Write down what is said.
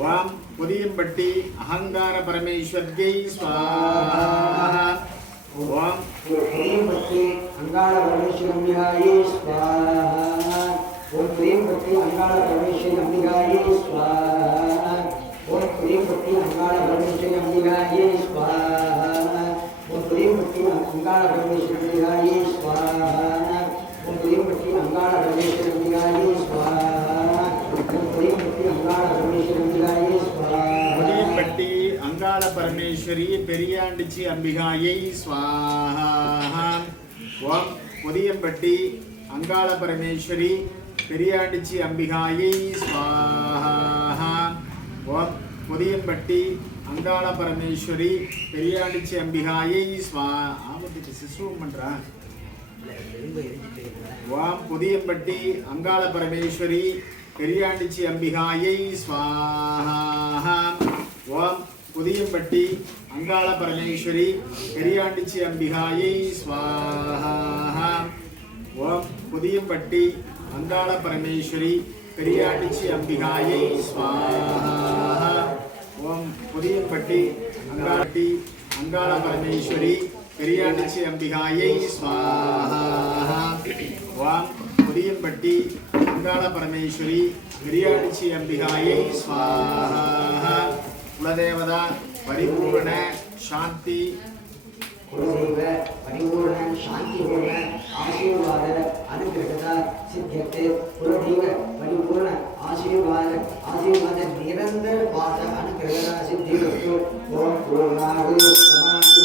వాం ఉదయం బట్టి అహంకార పరమేశ్వర్గై స్వాహ వాం ఉదయం బట్టి అహంకార పరమేశ్వర్యాయ స్వాహ ఓం ఉదయం బట్టి అహంకార పరమేశ్వర్యాయ స్వాహ ఓం ఉదయం బట్టి అహంకార పరమేశ్వర్యాయ స్వాహ ఓం ఉదయం బట్టి అహంకార పరమేశ్వర్యాయ స్వాహ ఓం ఉదయం బట్టి అహంకార పరమేశ్వర பரமேஸ்வரி பெரியாண்டிச்சி அம்பிகாயை ஸ்வாஹா ஓம் புதியம்பட்டி அங்காள பரமேஸ்வரி பெரியாண்டிச்சி அம்பிகாயை ஸ்வாஹா ஓம் புதியம்பட்டி அங்காள பரமேஸ்வரி பெரியாண்டிச்சி அம்பிகாயை ஸ்வா ஆபத்துக்கு சிசுவம் பண்ணுறான் ஓம் புதியம்பட்டி அங்காள பரமேஸ்வரி பெரியாண்டிச்சி அம்பிகாயை ஸ்வாஹா ஓம் புதியம்பட்டி அங்காள பரமேஸ்வரி பெரியாண்டிச்சி அம்பிகாயை ஸ்வாஹா. ஓம் புதியம்பட்டி அங்காள பரமேஸ்வரி பெரியாண்டிச்சி அம்பிகாயை ஸ்வாஹா. ஓம் புதியம்பட்டி அங்காட்டி அங்காள பரமேஸ்வரி பெரியாண்டிச்சி அம்பிகாயை ஸ்வாஹா. ஓம் புதியம்பட்டி அங்காள பரமேஸ்வரி பெரியாண்டிச்சி அம்பிகாயை ஸ்வாஹா. குலதேவதா பரிபூரண சாந்தி. குலதெய்வ பரிபூர்ண சாந்திபூர்ண ஆசீர்வாத அனுகிரகதா சித்தியத்தை குலதெய்வ பரிபூர்ண ஆசீர்வாத ஆசீர்வாத நிரந்தர பாத அனுகிரகதா சித்தியத்து ஓம் பூர்ணாகு சமாதி